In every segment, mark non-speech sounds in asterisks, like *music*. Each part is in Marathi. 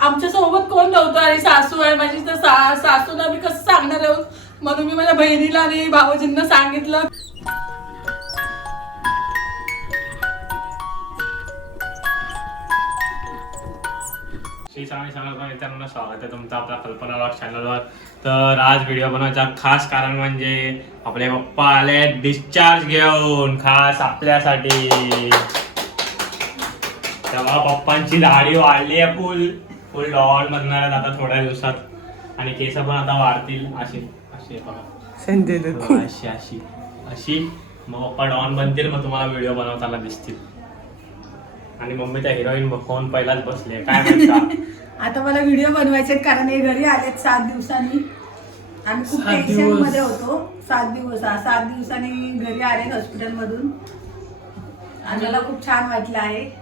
आमच्यासोबत कोण नव्हतं? आणि सासू आहे माझी तर सा सासूला मी कसं सांगणार आहोत म्हणून मी माझ्या बहिणीला आणि भाऊजींना सांगितलं. श्री स्वामी समर्थ मित्रांनो स्वागत आहे तुमचं आपल्या कल्पना ब्लॉग चॅनलवर तर आज व्हिडिओ बनवायचा खास कारण म्हणजे आपले पप्पा आले डिस्चार्ज घेऊन खास आपल्यासाठी. तेव्हा पप्पांची दाढी वाढली आहे फुल फुल डॉल बनणार आहेत आता थोड्या दिवसात. आणि केस पण आता वाढतील अशी आहे बघा. अशी अशी. अशी. मग पप्पा डॉन बनतील मग तुम्हाला व्हिडिओ बनवताना दिसतील. आणि मम्मीच्या हिरोईन बघून पहिलाच बसले. काय म्हणता? *laughs* आता मला व्हिडिओ बनवायचे कारण हे घरी आलेत सात दिवसांनी. आम्ही खूप सात टेन्शन. मध्ये होतो. सात दिवस हा, सात दिवसांनी घरी आले हॉस्पिटल मधून. आणि मला खूप छान वाटलं आहे.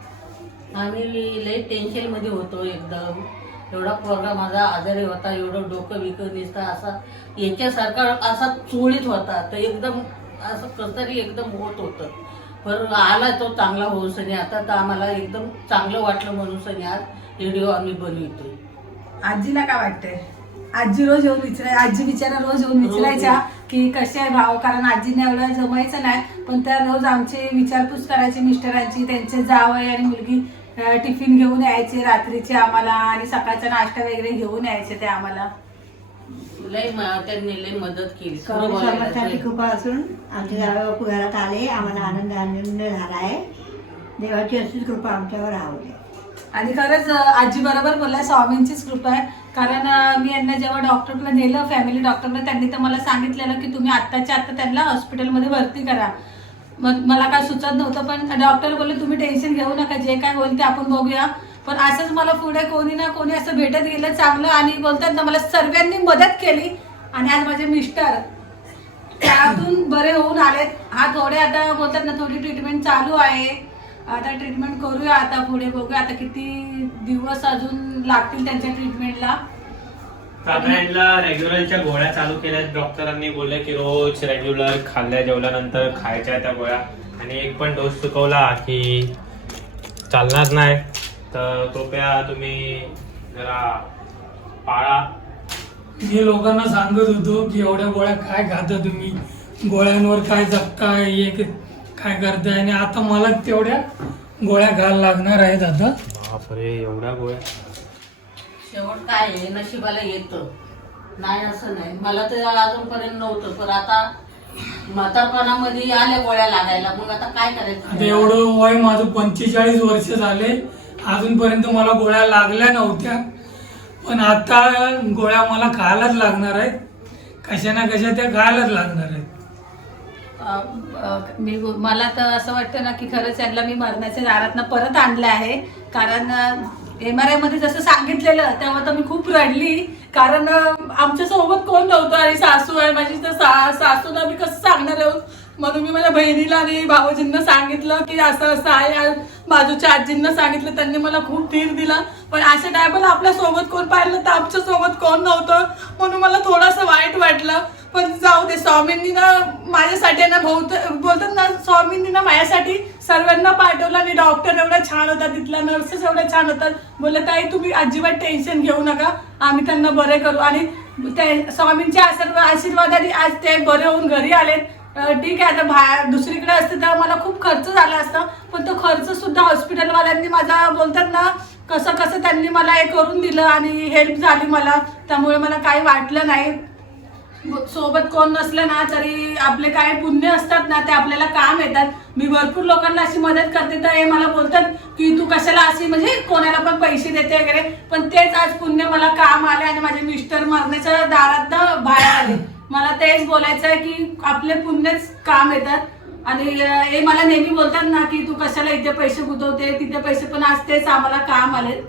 आम्ही लई टेन्शनमध्ये होतो एकदम. एवढा पोरगा माझा आजारी होता एवढं डोकं विकत दिसता असा याच्यासारखा असा चोळीत होता. तर एकदम असं कसं तरी एकदम होत होतं. पण आला तो चांगला होऊन सनी. आता तर आम्हाला एकदम चांगलं वाटलं म्हणून सनी आज व्हिडिओ आम्ही बनवितोय. आजीला काय वाटतंय? आजी रोज येऊन विचाराय आजी बिचारा रोज येऊन विचारायच्या. की कसे आहे भाव? कारण आजीने एवढं जमायचं नाही पण त्या रोज आमची विचारपूस करायची मिस्टरांची त्यांचे जावई आणि मुलगी टिफिन घेऊन यायचे रात्रीचे आम्हाला आणि सकाळचा नाश्ता वगैरे घेऊन यायचे ते आम्हाला. म- त्यांनी लई मदत केली. स्वामी. कृपा असून आमचे जावई घरात आले आम्हाला आनंद आनंद झाला आहे देवाची अशीच कृपा आमच्यावर राहू आणि खरंच आजी बरोबर बोलला स्वामींचीच कृपा आहे. कारण मी यांना जेव्हा डॉक्टरकडे नेलं फॅमिली डॉक्टरकडे त्यांनी तर मला सांगितलेलं की तुम्ही आत्ताच्या आत्ता त्यांना हॉस्पिटलमध्ये भरती करा. मग मला काय सुचत नव्हतं पण डॉक्टर बोलले तुम्ही टेन्शन घेऊ नका जे काय होईल ते आपण बघूया. पण असंच मला पुढे कोणी ना कोणी असं भेटत गेलं चांगलं आणि बोलतात ना मला सर्वांनी मदत केली आणि आज माझे मिस्टर त्यातून बरे होऊन आलेत. हा थोडे आता बोलतात ना थोडी ट्रीटमेंट चालू आहे. आता ट्रीटमेंट करूया आता पुढे बघूया. आता किती दिवस अजून लागतील त्यांच्या ट्रीटमेंटला यांना रेग्युलरच्या गोळ्या चालू केल्यात डॉक्टरांनी बोलले की रोज रेग्युलर खाल्ल्या जेवल्यानंतर खायच्या त्या गोळ्या. आणि एक पण डोस चुकवला की चालणार नाही. तर कृपया तुम्ही जरा पाळा. मी लोकांना सांगत होतो की एवढ्या गोळ्या काय खाता तुम्ही? गोळ्यांवर काय जगताय हे क- काय करताय आणि आता मला तेवढ्या गोळ्या घाल लागणार आहेत आता. बापरे एवढ्या गोळ्या. शेवट काय आहे? नशिबाला येतं. नाही असं नाही. मला तर अजूनपर्यंत नव्हतं पण आता म्हातारपणामध्ये आल्या गोळ्या लागायला. मग आता काय आता करायचं एवढं वय माझं पंचेचाळीस वर्ष झाले. अजूनपर्यंत मला गोळ्या लागल्या नव्हत्या. पण आता गोळ्या मला खायलाच लागणार आहेत. कशा ना कशा त्या खायलाच लागणार आहेत. मी मला तर असं वाटतं ना की खरंच यांना मी मरणाच्या दारातनं परत आणलं आहे. कारण एम आरमध्ये जसं सांगितलेलं तेव्हा तर मी खूप रडली. कारण आमच्यासोबत कोण नव्हतं आणि सासू आहे माझी तर सा सासूला मी कसं सांगणार आहोत म्हणून मी माझ्या बहिणीला आणि भाऊजींना सांगितलं की असं असं आहे. बाजूच्या आजींना सांगितलं त्यांनी मला खूप धीर दिला. पण अशा टायमाला आपल्यासोबत कोण पाहिलं तर आमच्यासोबत कोण नव्हतं? म्हणून मला थोडंसं वाईट वाटलं. पण जाऊ दे स्वामींनी ना माझ्यासाठी ना बहुत बोलतात ना स्वामींनी ना माझ्यासाठी सर्वांना पाठवलं आणि डॉक्टर एवढा छान होता तिथला नर्सेस एवढ्या छान होतात बोलत ताई तुम्ही अजिबात टेन्शन घेऊ नका आम्ही त्यांना बरे करू. आणि ते स्वामींच्या आशीर्वाद आशीर्वादाने आज ते बरे होऊन घरी आलेत ठीक आहे आता बाहेर दुसरीकडे असते तर मला खूप खर्च झाला असता पण तो खर्च सुद्धा हॉस्पिटलवाल्यांनी माझा बोलतात ना कसं कसं त्यांनी मला हे करून दिलं आणि हेल्प झाली मला. त्यामुळे मला काही वाटलं नाही. सोबत कोण नसलं ना तरी आपले काय पुण्य असतात ना ते आपल्याला काम येतात. मी भरपूर लोकांना अशी मदत करते तर हे मला बोलतात की तू कशाला अशी म्हणजे कोणाला पण पैसे देते वगैरे पण तेच आज पुण्य मला काम आले आणि माझे मिस्टर मरण्याच्या दारात ना बाहेर आले. मला तेच बोलायचं आहे की आपले पुण्यच काम येतात. आणि हे मला नेहमी बोलतात ना की तू कशाला इथे पैसे गुंतवते तिथे पैसे पण आज तेच आम्हाला काम आले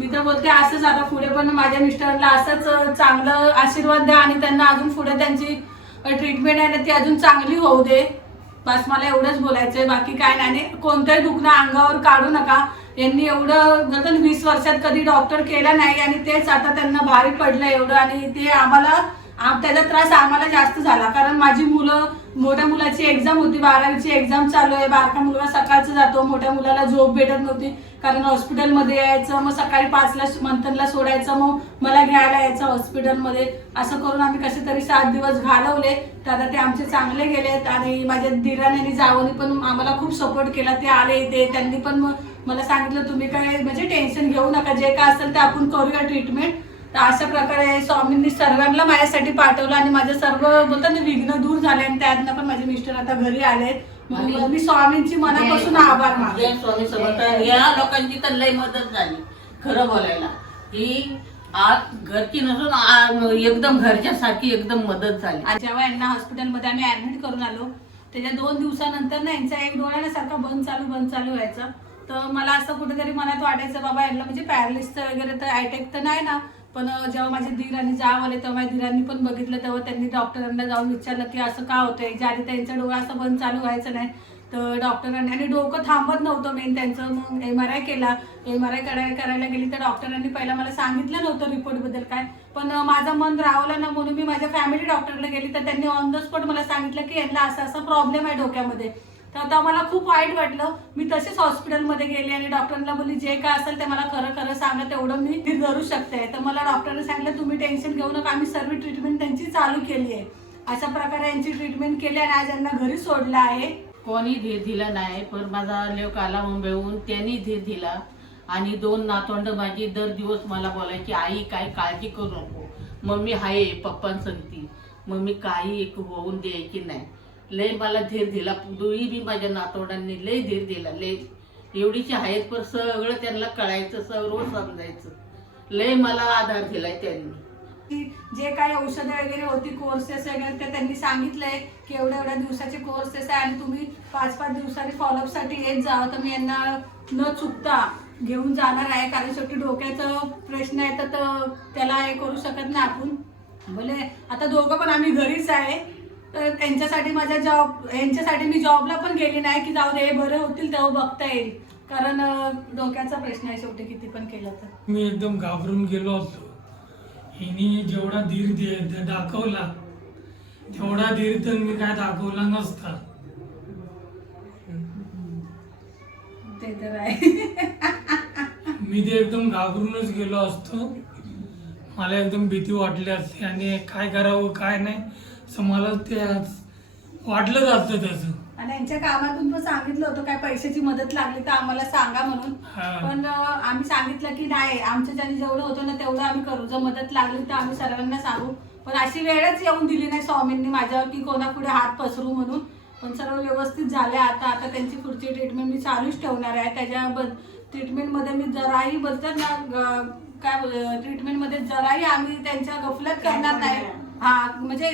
मी तर बोलते असंच आता पुढे पण माझ्या मिस्टरांना असंच चांगलं आशीर्वाद द्या आणि त्यांना अजून पुढे त्यांची ट्रीटमेंट आहे ना ती अजून चांगली होऊ दे. बस मला एवढंच बोलायचं आहे बाकी काय नाही. कोणतंही दुखणं अंगावर काढू नका. यांनी एवढं जर वीस वर्षात कधी डॉक्टर केला नाही आणि तेच आता त्यांना भारी पडलं एवढं आणि ते आम्हाला त्याचा त्रास आम्हाला जास्त झाला. कारण माझी मुलं मोठ्या मुलाची एक्झाम होती बारावीची एक्झाम चालू आहे. बारका मुलगा सकाळचं जातो. मोठ्या मुलाला झोप भेटत नव्हती. कारण हॉस्पिटलमध्ये यायचं मग सकाळी पाचला मंथनला सोडायचं मग मला घ्यायला यायचं हॉस्पिटलमध्ये असं करून आम्ही कसे तरी सात दिवस घालवले. तर आता ते आमचे चांगले गेलेत आणि माझ्या दिराने आणि जावनी पण आम्हाला खूप सपोर्ट केला. ते आले इथे. त्यांनी पण मला सांगितलं तुम्ही काय म्हणजे टेन्शन घेऊ नका. जे काय असेल ते आपण करूया ट्रीटमेंट तर अशा प्रकारे स्वामींनी सर्वांना माझ्यासाठी पाठवलं आणि माझे सर्व बोलतात ना विघ्न दूर झाले आणि त्यातनं पण माझे मिस्टर आता घरी आले मग मी स्वामींची मनापासून आभार जय स्वामी समर्थ. या लोकांची तर लय मदत झाली खरं बोलायला. ही आज घरची नसून एकदम घरच्यासारखी एकदम मदत झाली. जेव्हा यांना हॉस्पिटलमध्ये आम्ही ऍडमिट करून आलो त्याच्या दोन दिवसानंतर ना यांचा एक डोळा ना सारखा बंद चालू बंद चालू व्हायचा. तर मला असं कुठेतरी मनात वाटायचं बाबा यांना म्हणजे पॅरालिसचं वगैरे तर अटॅक तर नाही ना पण जेव्हा माझे धीर आणि जाव आले तेव्हा माझ्या धीरांनी पण बघितलं तेव्हा त्यांनी डॉक्टरांना जाऊन विचारलं की असं का होतंय? ज्याने त्यांचा डोळा असं बंद चालू व्हायचं नाही तर डॉक्टरांनी आणि डोकं थांबत नव्हतं मेन त्यांचं. मग एम आर आय केला. एम आर आय करायला करायला गेली तर डॉक्टरांनी पहिला मला सांगितलं नव्हतं रिपोर्टबद्दल काय. पण माझं मन रावलं ना म्हणून मी माझ्या फॅमिली डॉक्टरला गेली तर त्यांनी ऑन द स्पॉट मला सांगितलं की यांना असा असा प्रॉब्लेम आहे डोक्यामध्ये. तर आता मला खूप वाईट वाटलं. मी तसेच हॉस्पिटलमध्ये गेले आणि डॉक्टरला बोलली जे काय असेल ते मला खरं खरं सांगा तेवढं मी ती धरू शकते. तर मला डॉक्टरने सांगितलं तुम्ही टेन्शन घेऊ नका आम्ही सर्व ट्रीटमेंट त्यांची चालू केली आहे. अशा प्रकारे यांची ट्रीटमेंट केली आणि आज यांना घरी सोडलं आहे. कोणी धीर दिला नाही पण माझा लेक आला मुंबईहून त्यांनी धीर दिला. आणि दोन नातवंड माझी दर दिवस मला बोलायची आई काय काळजी करू नको. मम्मी आहे पप्पांसंगती. मम्मी काही एक होऊन द्यायची नाही. लय मला धीर दिला. दोही बी माझ्या नातवंडांनी लय धीर दिला. लय. एवढीची आहेत पण सगळं त्यांना कळायचं सर्व समजायचं. लय मला आधार दिलाय त्यांनी. जे काही औषधं वगैरे होती कोर्सेस वगैरे ते त्यांनी सांगितलंय की एवढ्या एवढ्या दिवसाचे कोर्सेस आहे आणि तुम्ही पाच पाच दिवसांनी फॉलोअपसाठी येत जा. तर मी यांना न चुकता घेऊन जाणार आहे कारण शेवटी डोक्याचा प्रश्न आहे तर त्याला हे करू शकत नाही आपण. बोले आता दोघं पण आम्ही घरीच आहे. तर त्यांच्यासाठी माझ्या जॉब यांच्यासाठी मी जॉबला पण गेली नाही की जाऊ दे हे बरे होतील तेव्हा बघता येईल. कारण अं, डोक्याचा प्रश्न आहे शेवटी किती पण केलं तर. मी एकदम घाबरून गेलो होतो. हिने जेवढा धीर दे दे- दाखवला तेवढा धीर तर मी काय दाखवला नसता. ते तर आहे. मी ते एकदम घाबरूनच गेलो असतो. मला एकदम भीती वाटली असते आणि काय करावं काय नाही. असं मला ते आज वाटलं असतं त्याचं. आणि यांच्या कामातून पण सांगितलं होतं काय पैशाची मदत लागली तर आम्हाला सांगा म्हणून. हा. पण अं, आम्ही सांगितलं की नाही आमच्या ज्याने जेवढं होतं ना तेवढं आम्ही करू. जर मदत लागली तर आम्ही सर्वांना सांगू. पण अशी वेळच येऊन दिली नाही स्वामींनी माझ्यावर की कोणापुढे हात पसरू म्हणून. पण सर्व व्यवस्थित झाले. आता आता त्यांची पुढची ट्रीटमेंट मी चालूच ठेवणार आहे. त्याच्या ट्रीटमेंटमध्ये मी जराही बोलतात ना काय ट्रीटमेंटमध्ये जराही आम्ही त्यांच्या गफलत करणार नाही. म्हणजे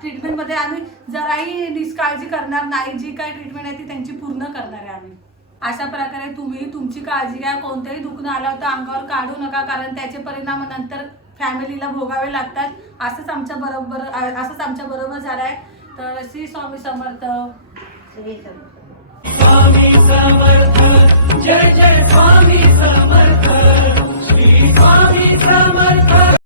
ट्रीटमेंटमध्ये आम्ही जराही निष्काळजी करणार नाही. जी काय ट्रीटमेंट आहे ती त्यांची पूर्ण करणार आहे आम्ही. अशा प्रकारे तुम्ही तुमची काळजी घ्या. कोणतंही दुखणं आलं होतं अंगावर काढू नका कारण त्याचे परिणाम नंतर फॅमिलीला भोगावे लागतात. असंच आमच्या बरोबर असंच आमच्या बरोबर झालं आहे तर श्री स्वामी समर्थ. श्री स्वामी समर्थ.